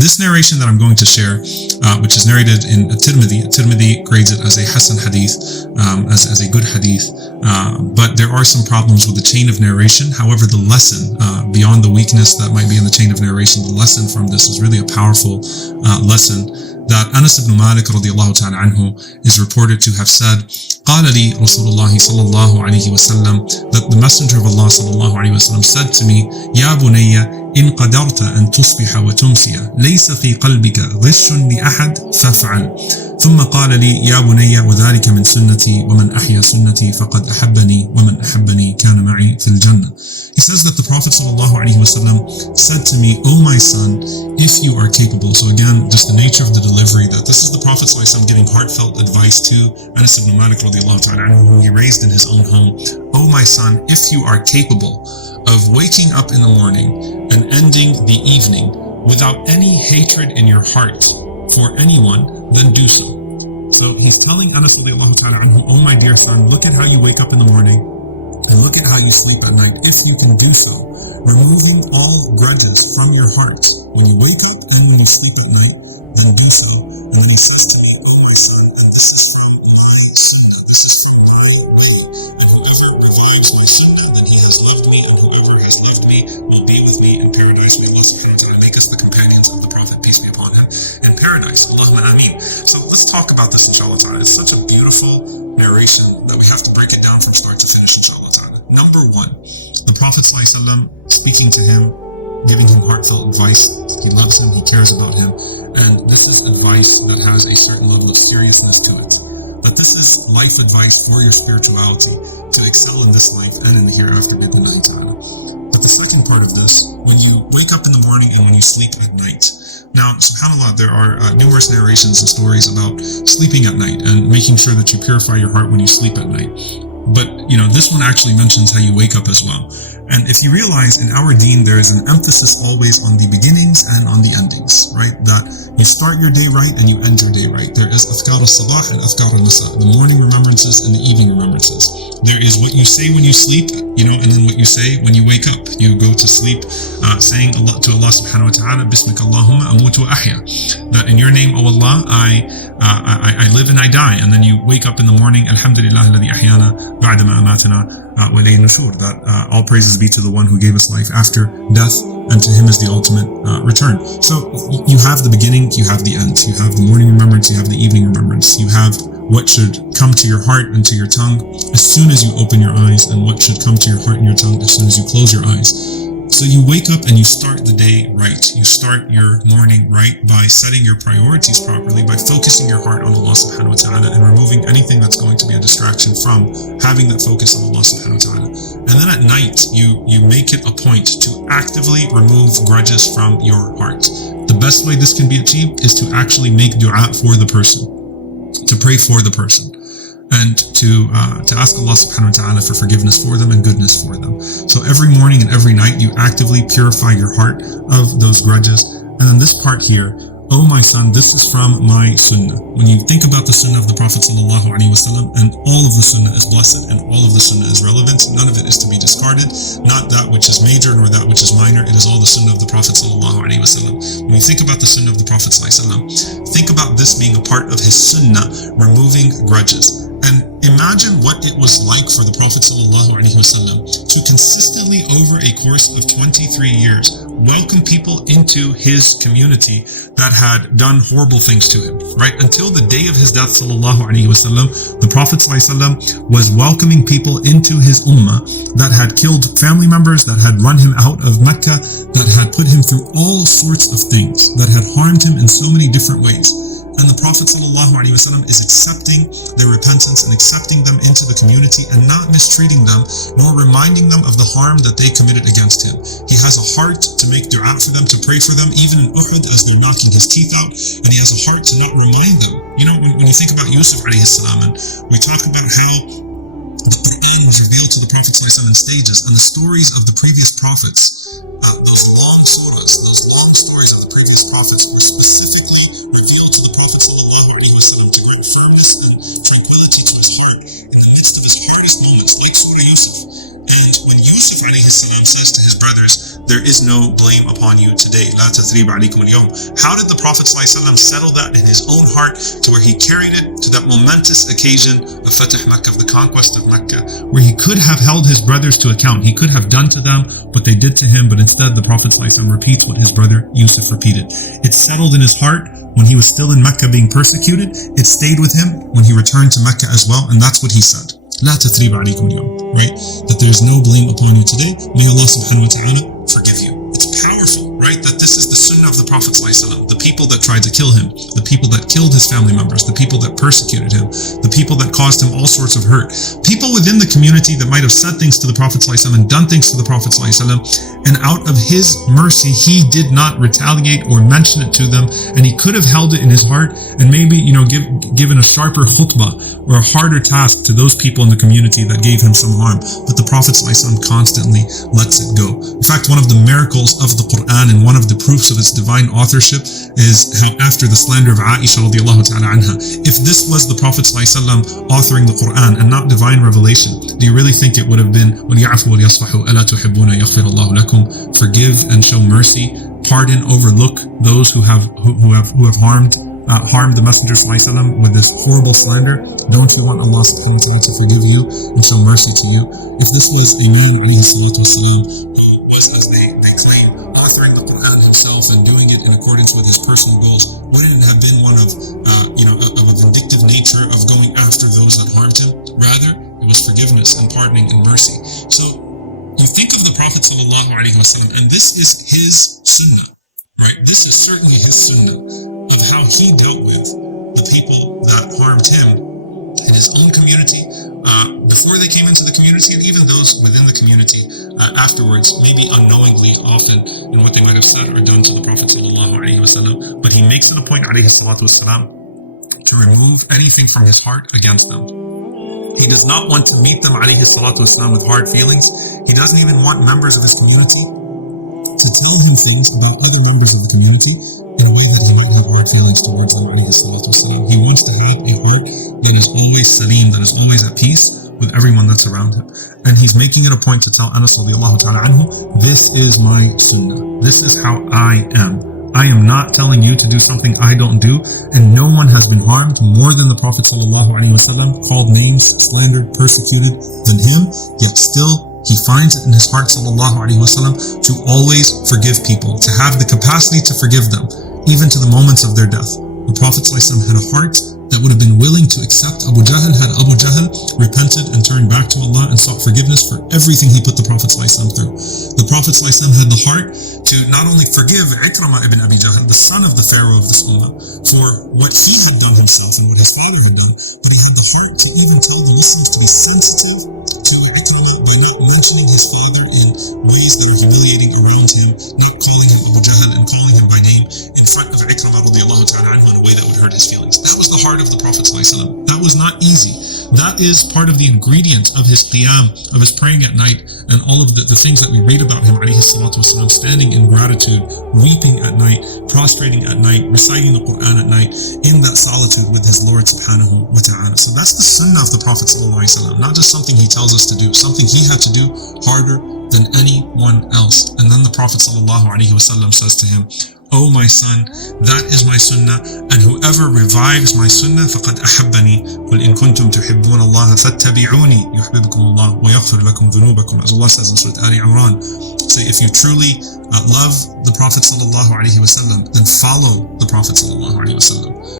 This narration that I'm going to share, which is narrated in Tirmidhi grades it as a Hasan hadith, as a good hadith, but there are some problems with the chain of narration. However, the lesson, beyond the weakness that might be in the chain of narration, the lesson from this is really a powerful lesson that Anas ibn Malik radiallahu ta'ala anhu is reported to have said, قال لي رسول الله صلى الله عليه وسلم, that the Messenger of Allah صلى الله عليه وسلم said to me, يا بني إن قدرت أن تصبح وتمسي ليس في قلبك غش لأحد فافعل. ثم قال لي يا بني وذلك من سنتي ومن أحيا سنتي فقد أحبني ومن أحبني كان معي في الجنة. He says that the Prophet ﷺ said to me, "O my son, if you are capable." So again, just the nature of the delivery, that this is the Prophet ﷺ giving heartfelt advice to Anas ibn Malik radiallahu ta'ala anhu, who he raised in his own home. "O my son, if you are capable of waking up in the morning and ending the evening without any hatred in your heart for anyone, then do so." So he's telling Anas radiallahu ta'ala anhu, "Oh my dear son, look at how you wake up in the morning and look at how you sleep at night. If you can do so, removing all grudges from your heart when you wake up and when you sleep at night, then do so." And he says to me, "Oh my son, this is talk about this, inshallah ta'ala. It's such a beautiful narration that we have to break it down from start to finish, inshallah ta'ala. Number one, the Prophet ﷺ speaking to him, giving him heartfelt advice. He loves him, he cares about him, and this is advice that has a certain level of seriousness to it. That this is life advice for your spirituality to excel in this life and in the hereafter, bid'nillahi ta'ala. But the second part of this, when you wake up in the morning and when you sleep at night. Now, subhanAllah, there are numerous narrations and stories about sleeping at night and making sure that you purify your heart when you sleep at night. But, this one actually mentions how you wake up as well. And if you realize in our deen, there is an emphasis always on the beginnings and on the endings, right? That you start your day right and you end your day right. There is afkar al-sabah and afkar al-masa, the morning remembrances and the evening remembrances. There is what you say when you sleep, and then what you say when you wake up. You go to sleep saying to Allah subhanahu wa ta'ala, Bismika Allahumma amutu wa ahya. That in your name, O Allah, I live and I die. And then you wake up in the morning, Alhamdulillah alladhi ahyana ba'da ma amatana wa ilayhi nushur. That all praises be to the one who gave us life after death, and to him is the ultimate return. So you have the beginning, you have the end. You have the morning remembrance, you have the evening remembrance. You have what should come to your heart and to your tongue as soon as you open your eyes, and what should come to your heart and your tongue as soon as you close your eyes. So you wake up and you start the day right. You start your morning right by setting your priorities properly, by focusing your heart on Allah subhanahu wa ta'ala and removing anything that's going to be a distraction from having that focus on Allah subhanahu wa ta'ala. And then at night, you make it a point to actively remove grudges from your heart. The best way this can be achieved is to actually make dua for the person, to pray for the person, and to ask Allah subhanahu wa ta'ala for forgiveness for them and goodness for them. So every morning and every night you actively purify your heart of those grudges. And then this part here, "Oh my son, this is from my sunnah." When you think about the sunnah of the Prophet sallallahu alaihi wasallam, and all of the sunnah is blessed and all of the sunnah is relevant, none of it is to be discarded, not that which is major nor that which is minor. It is all the sunnah of the Prophet sallallahu alaihi wasallam. When you think about the sunnah of the Prophet sallallahu alaihi wasallam, think about this being a part of his sunnah, removing grudges. And imagine what it was like for the Prophet ﷺ to consistently, over a course of 23 years, welcome people into his community that had done horrible things to him, right? Until the day of his death, ﷺ, the Prophet ﷺ was welcoming people into his ummah that had killed family members, that had run him out of Mecca, that had put him through all sorts of things, that had harmed him in so many different ways. And the Prophet ﷺ is accepting their repentance and accepting them into the community and not mistreating them, nor reminding them of the harm that they committed against him. He has a heart to make dua for them, to pray for them, even in Uhud as they're knocking his teeth out, and he has a heart to not remind them. When you think about Yusuf alayhi salam, and we talk about how the Quran was revealed to the Prophet ﷺ in stages, and the stories of the previous prophets, those long surahs, those long stories of the previous prophets were specifically revealed to the Prophet ﷺ to bring firmness and tranquility to his heart in the midst of his hardest moments, like Surah Yusuf. And when Yusuf alayhi salam says to his brothers there is no blame upon you today. لا تثريب عليكم اليوم. How did the Prophet ﷺ settle that in his own heart to where he carried it to that momentous occasion of Fatih Makkah, of the conquest of Mecca, where he could have held his brothers to account. He could have done to them what they did to him, but instead the Prophet ﷺ repeats what his brother Yusuf repeated. It settled in his heart when he was still in Mecca being persecuted. It stayed with him when he returned to Mecca as well, and that's what he said. لا تثريب عليكم اليوم, right? That there's no blame upon you today. May Allah subhanahu wa ta'ala forgive you. It's powerful, right? That this is the sunnah of the Prophet ﷺ. The people that tried to kill him, the people that killed his family members, the people that persecuted him, the people that caused him all sorts of hurt, people within the community that might have said things to the Prophet ﷺ and done things to the Prophet ﷺ, and out of his mercy, he did not retaliate or mention it to them, and he could have held it in his heart and maybe, given a sharper khutbah or a harder task to those people in the community that gave him some harm. But the Prophet ﷺ constantly lets it go. In fact, one of the miracles of the Quran and one of the proofs of its divine authorship is how after the slander of Aisha radiallahu ta'ala anha, if this was the Prophet ﷺ authoring the Quran and not divine revelation, do you really think it would have been وَلْيَعْفُوا وَلْيَصْفَحُوا أَلَا تُحِبُّونَ يَغْفِرَ اللَّهُ لَكُمْ, forgive and show mercy, pardon, overlook those who have harmed the Messenger ﷺ with this horrible slander? Don't you want Allah subhanahu wa ta'ala to forgive you and show mercy to you? If this was a man alayhi salatu wasalam, who was, as they claim, authoring the Quran himself and doing it in accordance with his personal goals, wouldn't it have been one of a vindictive nature of going after those that harmed him? Rather, it was forgiveness and pardoning and mercy. So you think of the Prophet sallallahu alaihi wasallam, and this is his sunnah, right? This is certainly his sunnah of how he dealt with the people that harmed him in his own community, before they came into the community, and even those within the community afterwards, maybe unknowingly often in what they might have said or done to the Prophet sallallahu alaihi wasallam. But he makes it a point alayhi salatu wasalam to remove anything from his heart against them. He does not want to meet them alayhi salatu wasalam with hard feelings. He doesn't even want members of his community to tell him things about other members of the community in a way that he might have hard feelings towards them alayhi salatu wasalam. He wants to have a heart that is always salim, that is always at peace with everyone that's around him. And he's making it a point to tell Anas radiallahu ta'ala anhu, this is my sunnah. This is how I am. I am not telling you to do something I don't do, and no one has been harmed more than the Prophet sallallahu alaihi wasallam, called names, slandered, persecuted than him, yet still he finds it in his heart sallallahu alaihi wasallam to always forgive people, to have the capacity to forgive them, even to the moments of their death. The Prophet ﷺ had a heart that would have been willing to accept Abu Jahl had Abu Jahl repented and turned back to Allah and sought forgiveness for everything he put the Prophet ﷺ through. The Prophet ﷺ had the heart to not only forgive Ikramah ibn Abi Jahl, the son of the Pharaoh of this ummah, for what he had done himself and what his father had done, but he had the heart to even tell the Muslims to be sensitive to Ikramah by not mentioning his father in ways that are humiliating around him, not calling him Abu Jahl and calling him by name in front of Ikramah radiallahu ta'ala anhu in a way that would hurt his feelings. That was the heart of the Prophet ﷺ. That was not easy. That is part of the ingredient of his qiyam, of his praying at night, and all of the things that we read about him alayhi salatu wasalam, standing in gratitude, weeping at night, prostrating at night, reciting the Quran at night, in that solitude with his Lord subhanahu wa ta'ala. So that's the sunnah of the Prophet ﷺ, not just something he tells us to do, something he had to do harder than anyone else. And then the Prophet ﷺ says to him, "O my son, that is my sunnah, and whoever revives my sunnah فَقَدْ أَحَبَّنِي قُلْ إِن كُنْتُمْ تُحِبُّونَ اللَّهَ فَاتَّبِعُونِي يُحْبِبْكُمُ اللَّهُ وَيَغْفِرْ لَكُمْ ذُنُوبَكُمْ," as Allah says in Surah Ali Imran. So if you truly love the Prophet ﷺ, then follow the Prophet ﷺ.